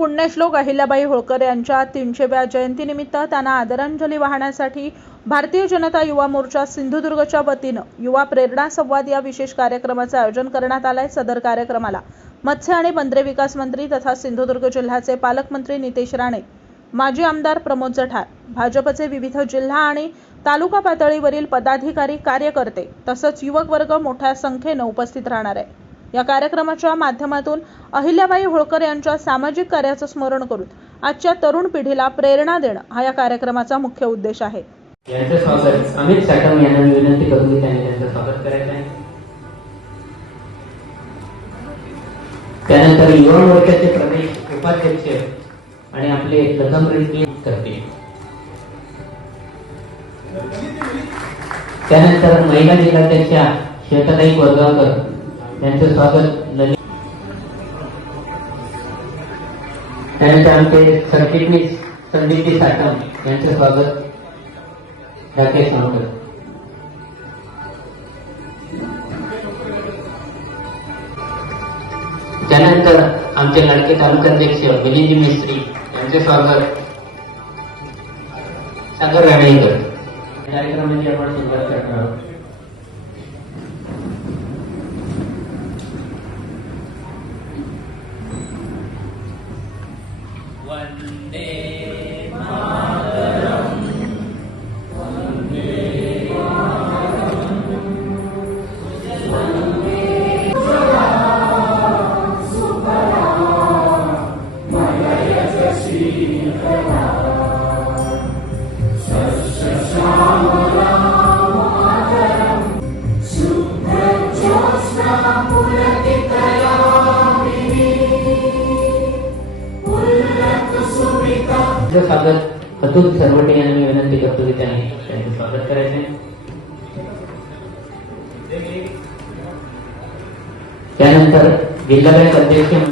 पुण्यश्लोक अहिल्याबाई होळकर यांच्या तीनशेव्या जयंतीनिमित्त त्यांना आदरांजली वाहण्यासाठी भारतीय जनता युवा मोर्चा सिंधुदुर्गच्या वतीनं युवा प्रेरणा संवाद या विशेष कार्यक्रमाचं आयोजन करण्यात आलंय. सदर कार्यक्रमाला मत्स्य आणि बंदरे विकास मंत्री तथा सिंधुदुर्ग जिल्ह्याचे पालकमंत्री नितेश राणे माजी आमदार प्रमोद जठार भाजपचे विविध जिल्हा आणि तालुका पातळीवरील पदाधिकारी कार्यकर्ते तसंच युवक वर्ग मोठ्या संख्येनं उपस्थित राहणार आहे या कार्यक्रमाच्या माध्यमातून अहिल्याबाई होळकर यांच्या सामाजिक कार्याचं स्मरण करून आजच्या तरुण पिढीला प्रेरणा देणं हा या कार्यक्रमाचा मुख्य उद्देश आहे. यांचं स्वागत अमित साटम यांना मी विनंती करून की त्यांनी त्यांचं स्वागत करायचं आहे. त्यानंतर युवा मोर्चाचे प्रदेश उपाध्यक्ष आणि आपले प्रथम रेड्डी करतील त्यानंतर महिला जिल्हाध्यक्षा श्वेताताई कोरगावकर यांचे स्वागत ललित त्यानंतर आमचे सरचिटणीस संदीपजी साटम यांचे स्वागत राकेश नावकर त्यानंतर आमचे लाडके तालुकाध्यक्ष मिलिंद मिस्त्री यांचे स्वागत. सागर राणेकर. कार्यक्रमाची आपण सुरुवात करणार आहोत. आमचं स्वागत अतुल सरवटे यांना मी विनंती करतो की त्यांनी त्यांचं स्वागत करायचे त्यानंतर जिल्हा बँक अध्यक्ष